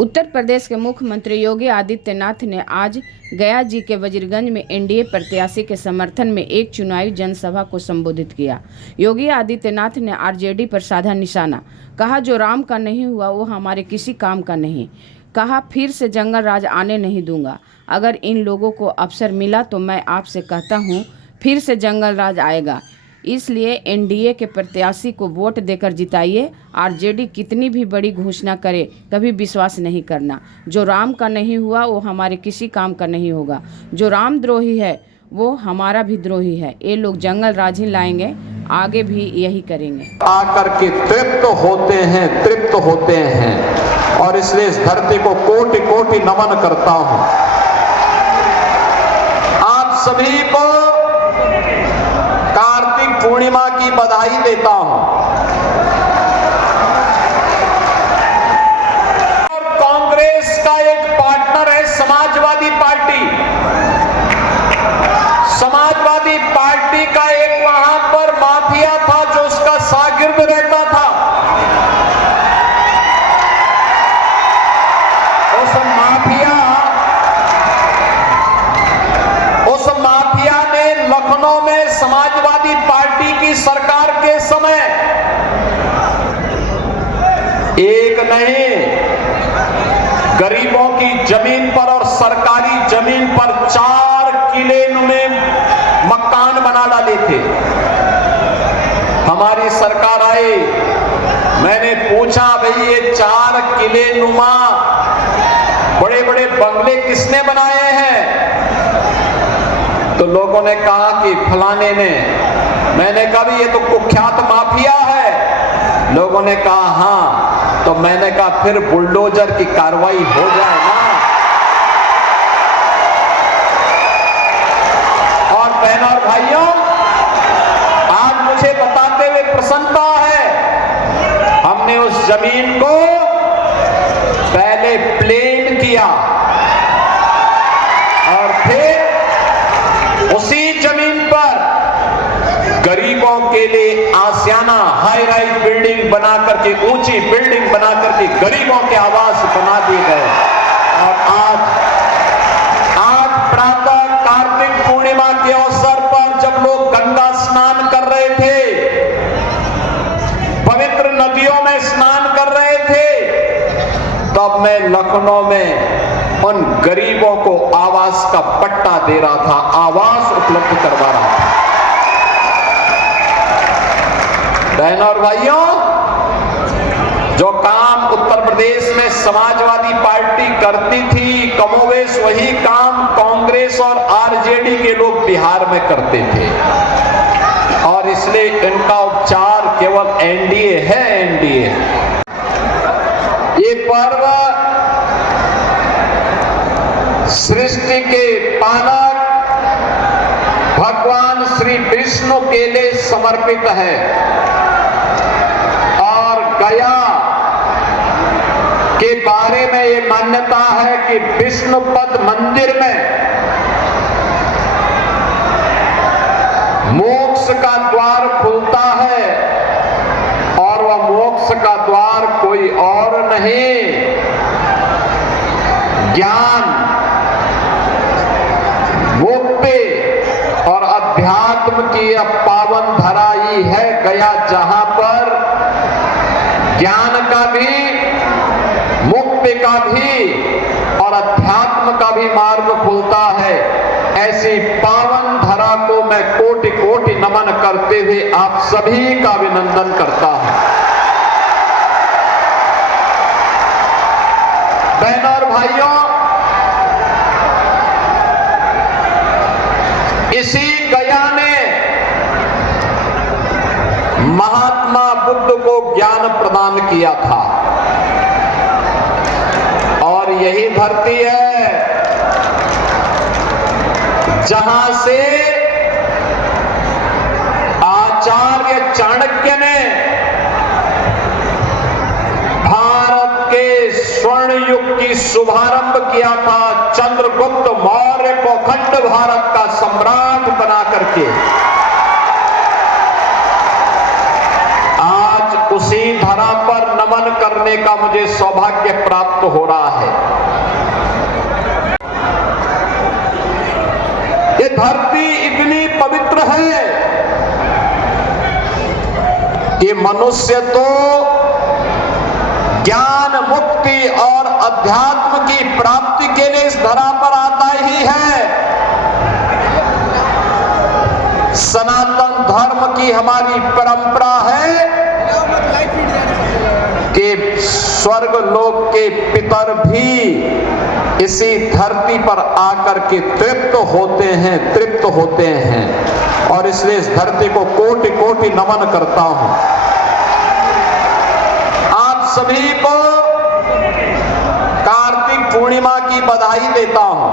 उत्तर प्रदेश के मुख्यमंत्री योगी आदित्यनाथ ने आज गया जी के वजीरगंज में एनडीए प्रत्याशी के समर्थन में एक चुनावी जनसभा को संबोधित किया। योगी आदित्यनाथ ने आरजेडी पर साधा निशाना, कहा जो राम का नहीं हुआ वो हमारे किसी काम का नहीं। कहा फिर से जंगल राज आने नहीं दूंगा। अगर इन लोगों को अवसर मिला तो मैं आपसे कहता हूँ फिर से जंगल राज आएगा, इसलिए एनडीए के प्रत्याशी को वोट देकर जिताइए। आरजेडी कितनी भी बड़ी घोषणा करे कभी विश्वास नहीं करना। जो राम का नहीं हुआ वो हमारे किसी काम का नहीं होगा। जो रामद्रोही है वो हमारा भी द्रोही है। ये लोग जंगल राज ही लाएंगे, आगे भी यही करेंगे। आकर के तृप्त होते हैं और इसलिए इस धरती को कोटि कोटि नमन करता हूं। आप सभी को कार्तिक पूर्णिमा की बधाई देता हूं। और कांग्रेस का एक पार्टनर है समाजवादी पार्टी। समाजवादी पार्टी का एक वहां पर माफिया था जो उसका शागिर्द रहता था। उस माफिया ने लखनऊ में समाजवादी पार्टी की सरकार के समय एक नहीं गरीबों की जमीन पर और सरकारी जमीन पर 4 किले में मकान बना डाले थे। हमारी सरकार आई, मैंने पूछा भाई ये 4 किले नुमा बड़े बड़े बंगले किसने बनाए हैं? तो लोगों ने कहा कि फलाने ने। मैंने कहा ये तो कुख्यात माफिया है। लोगों ने कहा हाँ। तो मैंने कहा फिर बुलडोजर की कार्रवाई हो जाए ना। और बहनों और भाइयों, आज मुझे बताते हुए प्रसन्नता है, हमने उस जमीन को पहले प्लेन किया और फिर उसी जमीन पर गरीबों के लिए आसियाना हाई राइज बिल्डिंग बना करके, ऊंची बिल्डिंग बना करके गरीबों के आवास बना दिए गए। और आज प्रातः कार्तिक पूर्णिमा के अवसर पर जब लोग गंगा स्नान कर रहे थे, पवित्र नदियों में स्नान कर रहे थे, तब मैं लखनऊ में उन गरीबों को आवास का पट्टा दे रहा था, आवास उपलब्ध करवा रहा था। बहनों और भाइयों, जो काम उत्तर प्रदेश में समाजवादी पार्टी करती थी, कमोवेश वही काम कांग्रेस और आरजेडी के लोग बिहार में करते थे। और इसलिए इनका उपचार केवल एनडीए है। एनडीए ये पर्व सृष्टि के पालक भगवान श्री विष्णु के लिए समर्पित है। और गया के बारे में ये मान्यता है कि विष्णुपद मंदिर में मोक्ष का द्वार खुलता है और वह मोक्ष का द्वार कोई और नहीं, ज्ञान, मुक्ति और अध्यात्म की यह पावन धरा ही है गया, जहां पर ज्ञान का भी, मुक्ति का भी और अध्यात्म का भी मार्ग खुलता है। ऐसी पावन धरा को मैं कोटि कोटि नमन करते हुए आप सभी का अभिनंदन करता हूं। बहनों और भाइयों, इसी गया ने महात्मा बुद्ध को ज्ञान प्रदान किया था। और यही धरती है जहां से आचार्य चाणक्य ने भारत के स्वर्ण युग की शुभारंभ किया था। चंद्रगुप्त मौर्य को अखंड भारत का सम्राट बना करके आज उसी धरा पर नमन करने का का मुझे सौभाग्य प्राप्त हो रहा है। ये धरती इतनी पवित्र है कि मनुष्य तो ज्ञान, मुक्ति और अध्यात्म की प्राप्ति के लिए इस धरा पर आता ही है। सनातन धर्म की हमारी परंपरा है कि स्वर्ग लोक के पितर भी इसी धरती पर आकर के तृप्त होते हैं और इसलिए इस धरती को कोटि कोटि नमन करता हूं। आप सभी को कार्तिक पूर्णिमा की बधाई देता हूं।